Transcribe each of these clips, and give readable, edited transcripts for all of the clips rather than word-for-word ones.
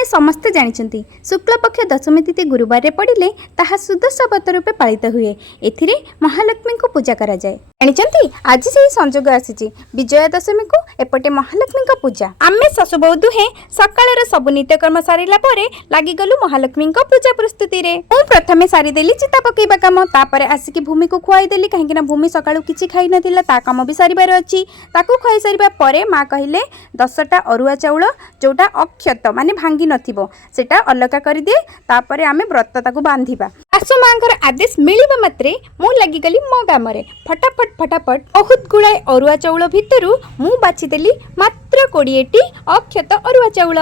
आपने समस्ते जानिछंती शुक्ल पक्ष दशमी तिथि गुरुवार रे पड़िले ताहा सुदशा व्रत रूपे पालित हुए। एथिरे महालक्ष्मी को पूजा करा जाए। जानिछंती आज से संजोग आसीची विजया दशमी को एपटे महालक्ष्मी को पूजा। आमे सासु बहु दुहे सकाळर सब नित्यकर्म सारिला परे लागि गलु महालक्ष्मी को पूजा प्रस्तुति रे। मु प्रथमे सारी देली चिता पकेइबा काम, तापरे आसिकी भूमि को खुआई देली काहेकि ना भूमि सकाळु किछि खाइ नथिला, ता काम भी सारिबार अछि। ताकू खुआई सारिबा परे मा कहिले 10टा अरुआ चाउल जोटा अक्षत माने भांगी नथिबो सेटा अलगा करि दे, तापरे आमे व्रत ताकू बांधिबा। आसु मांकर आदेश मिलिबा मात्रे मु लागि गली मो गामरे फटाफट बहुत गुड़ाए अरुआ चाउल भितरु मु बाछि देली मात्र 20टी अक्षत अरुआ चाउल।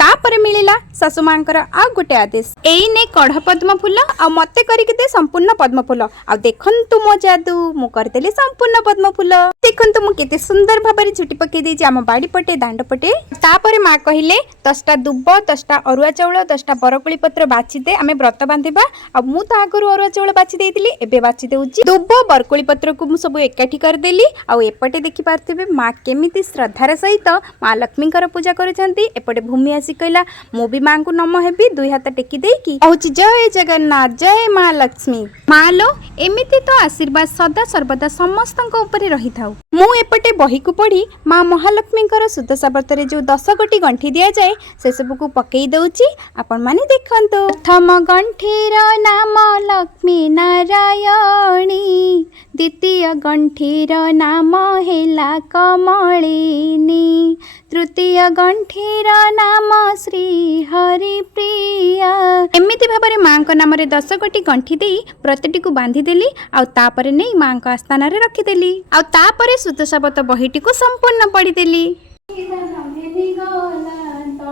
तापरे मिलिला सासु मांकर आ गोटे आदेश, एई ने कढ़ पद्म फूल आ मते करिके दे संपूर्ण पद्म फूल। आ देखंतु मो जादू, मु करदेली संपूर्ण पद्म फूल। देखंतु मु केते सुंदर भाबरे छुटी पके देछि आम बाड़ी पटे दांड पटे। तापरे मा कहिले 10टा दुब्ब 10टा अरुआ चाउल 10टा बरकोली पत्र बाछि दे आमे व्रत बांधिबा। आ मु ता आगरु अरुआ चाउल बाछि देइतिली, एबे बाछि देउछि दुब्ब बरकोली पत्र को मु सब एकाठी कर देली। आ एपटे देखि पारथिबे मा केमिति श्रद्धार सहित मा लक्ष्मी कर पूजा करिसंती। एपटे भूमि आसी कहला मु भी मां को नम हेबी, दुई हाथ टेकी देकी कहूछि जय जगन्नाथ जय मां लक्ष्मी। मां लो एमिति तो आशीर्वाद सदा सर्वदा समस्तक ऊपर रही थाउ। मु एपटे बही को पढ़ी मां महालक्ष्मी कर सुदशा व्रत रे जो 10 गोटी गंठी दिया जाए से सब को पकई दउछि। आपण माने देखंतो प्रथम गंठीर नाम लक्ष्मी नारायणी, द्वितीय गंठीर नाम हेला कमलिनी, तृतीय गंठीर नाम श्री हरि प्रिया। एमिति भाबरे मां को नाम रे 10 गोटी गंठी देई प्रतिटी को बांधी देली। आ तापरे नै मां को आस्थान रे रखी देली। आ तापरे सुदशा व्रत बहीटी को संपूर्ण पढ़ी देली।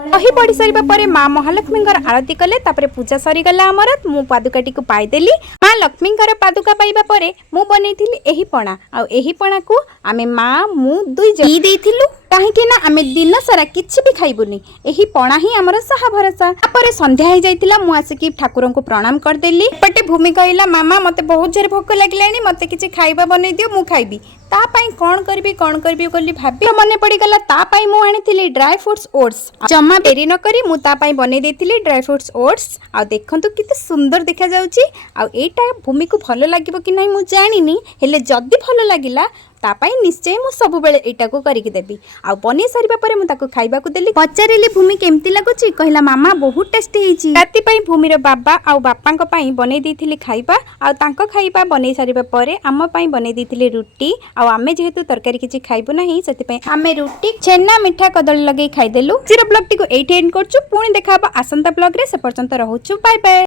बही पढ़ी सारिबा परे मां महालक्ष्मी आरती कले। तापरे पूजा सरी गला हमर मु पादुकाटी को पाई देली। मां लक्ष्मी पादुका पाइबा परे मु बनेइथिली एही पणा। आ एही पणा को आमे मां मु दुई जई देइथिलु काहेकि ना आमे दिन सारा किछि भी खाइबुनी, एही पणा ही हमर साहा भरोसा। तापरे संध्या हो जाइतिला, मु आसिकी ठाकुरन को प्रणाम कर देली। पटे भूमि कहिला मामा मते बहुत जोर भोक लागलानी, मते किछि खाइबा बनै दियो मु खाइबी। ता पई कोन करबी बोली भाबी मने पड़ी गला। ता पई मु आनिथिली ड्राई फ्रूट्स ओट्स। जम्मा बेरी न करी मु ता पई बनै देथिली ड्राई फ्रूट्स ओट्स। आ देखंतु किते सुंदर देखा जाउची। आ एटा भूमि को भलो लागिबो कि नै मु जानिनी, हेले जदी भलो लागिला तापाई निश्चय मु सब बेले एटा को करिक देबी। आ बने सारिबा परे मु ताको खाइबा को देली। पचारिली भूमि केमती लागुची, कहला मामा बहुत टेस्टी हेची। राती पई भूमि रो बाबा आ बापांक पई बनै देथिली खाइबा। आ तांको खाइबा बनै सारिबा परे आम पई बनै देथिली रुटी। आ आमे जेहेतु तरकारी किछि खाइबो नाही सेति पई आमे रुटी छेना मिठा कदली लगै खाइ देलु। जीरो ब्लॉग टी को एठी एंड करछु। पुणी देखाबा आसंता ब्लॉग रे। से पर्यंत रहउछु, बाय बाय।